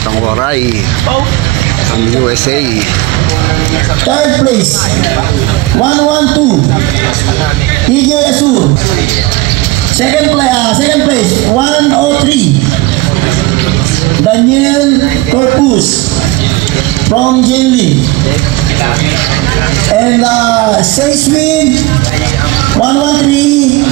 Batang Waray from USA. Third place, 112, TJ Asur. Second place, 103, Daniel Corpus from Jenly. And sixth win, 113.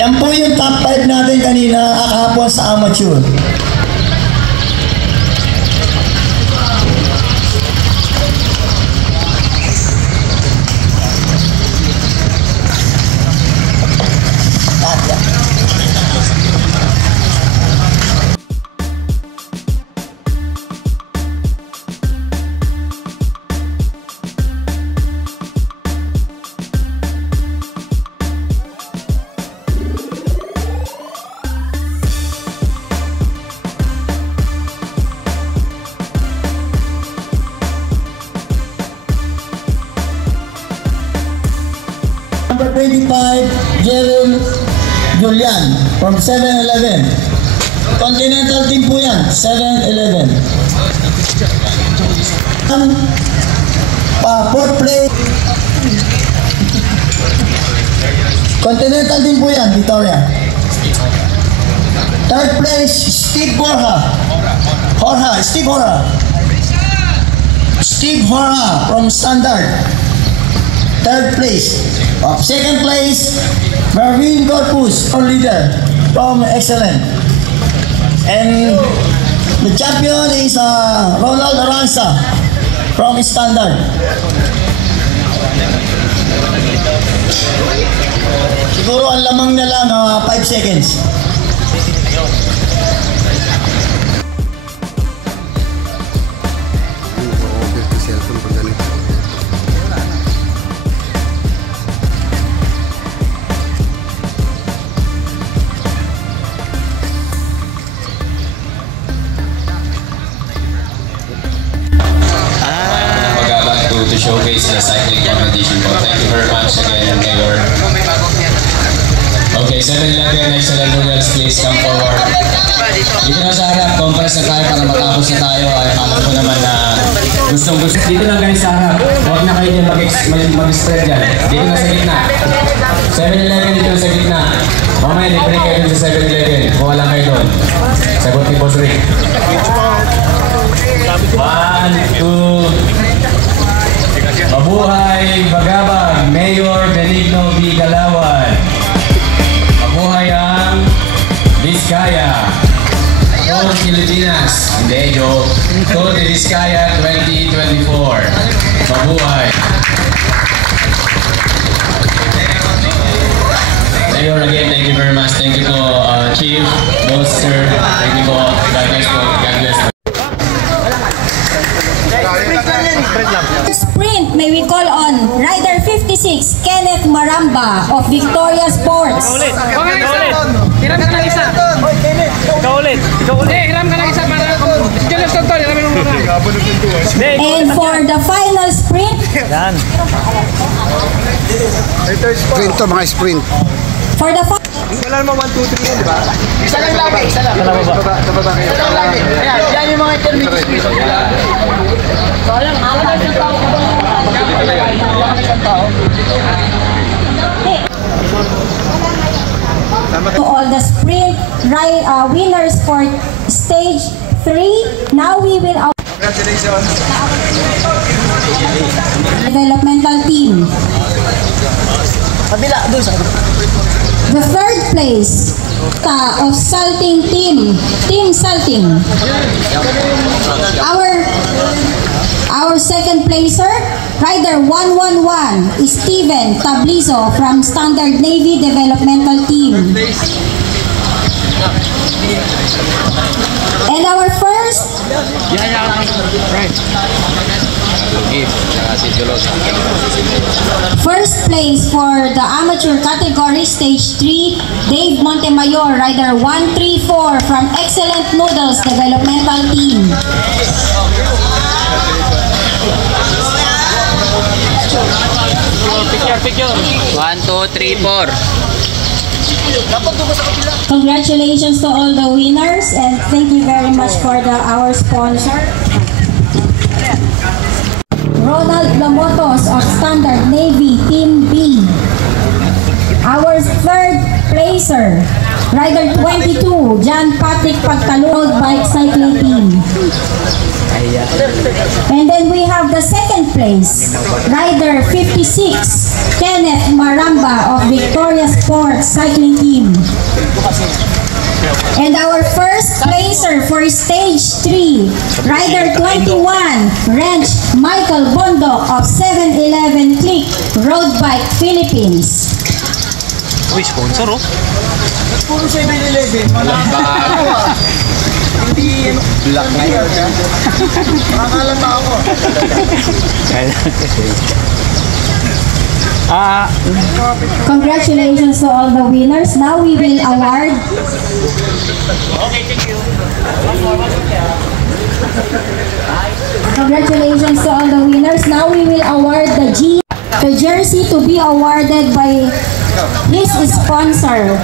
Yan po yung top 5 natin kanina kahapon sa amateur. Number 25, Jerome Julian from 7-Eleven. Continental team po yan, 7-Eleven. Fourth place, Continental team po yan, Victoria. Third place, Steve Horha from Standard. Third place. Second place, Marvin Corpus, our leader from Excellent. And the champion is Ronald Aranza from Standard. Siguro ang lamang na lang 5 seconds. To showcase the cycling competition po. Thank you very much again, Mayor. Okay, 7-Eleven, excellent noodles, please come forward. Dito na sa harap, compress na tayo para matapos na tayo. Ay, alam ko naman na gusto. Dito lang guys sa harap. Huwag na kayo dyan mag-spread dyan. Dito na sa gitna. 7-Eleven dito sa gitna. Mamaya, libre kayo dun sa 7-Eleven. Kuha lang kayo doon. Sagot ni Boss Rick. 1, 2, mabuhay Bagabag, Mayor Benigno B. Galawan. Mabuhay ang Vizcaya. Tour Pilipinas. Hindi, joke. Tour de Vizcaya 2024. Mabuhay. Mayor, again, thank you very much. Thank you po, Chief, Boss, Sir. Thank you po. God bless po. God bless po. Sprint, may we call on Rider 56, Kenneth Maramba of Victoria Sports. Hiram ka ng isa. Ikaw ulit. Hiram ka ng isa para Julius Tonton. And for the final sprint, Sprint to, mga sprint. for the Wala naman 1, 2, 3 yun, di ba? Isa lang lagi. Isa lang lagi. Ayan, yan yung mga intermediate speed. Sayang, alam ng tao. to all the sprint winners for stage 3. Now we will developmental team. The third place of Salting team, Team Salting. Our second placer, Rider 111, is Steven Tablizo from Standard Navy Developmental Team. And our first place for the amateur category stage 3, Dave Montemayor, Rider 134 from Excellent Noodles Developmental Team. Picture. 1, 2, 3, 4. Congratulations to all the winners and thank you very much for our sponsor. Ronald Lamotos of Standard Navy Team B. Our third placer, Rider 22, John Patrick Pagtalod Bike Cycling Team. And then we have the second place, Rider 56, Kenneth Maramba of Victoria Sports Cycling Team. And our first placer for stage 3, Rider 21, Wrench Michael Bondo of 7-Eleven Click Road Bike Philippines. Uy, sponsor oh. Puro 7-Eleven. Hindi, Black na yun. makakalata ako. Congratulations to all the winners. Now we will award. Congratulations to all the winners. Now we will award the jersey to be awarded by his sponsor,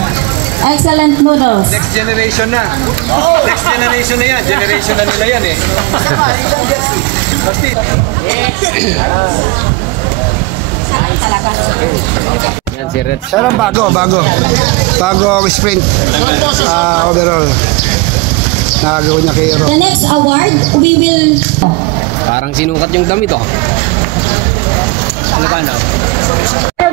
Excellent Noodles. Next generation na. Next generation na yan. Generation na nila yan eh. Yan si Red. Pero bago ang sprint overall. Nagawin niya kay Ro. The next award, we will... Parang sinukat yung damit oh. Ano ba na?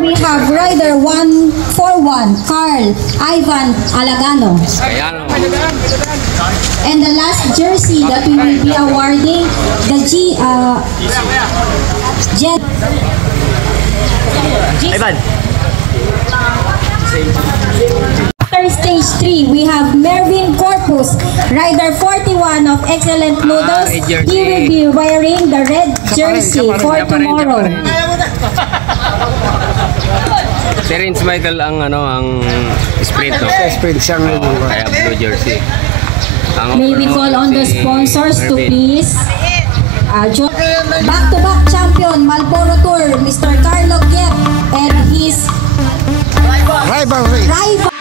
We have Rider 141, Carl Ivan Alagano. Ayan oh. And the last jersey that we will be awarding, the Ivan. After stage 3, we have Mervin Corpus, Rider 41 of Excellent Noodles. He will be wearing the red jersey for tomorrow. Si Renz Michael ang sprint no? Sprint siyang Kaya blue jersey. May we call on the sponsors to please join. Back-to-back champion, Marlboro Tour, Mr. Carlo Giep and his rivalry. rival.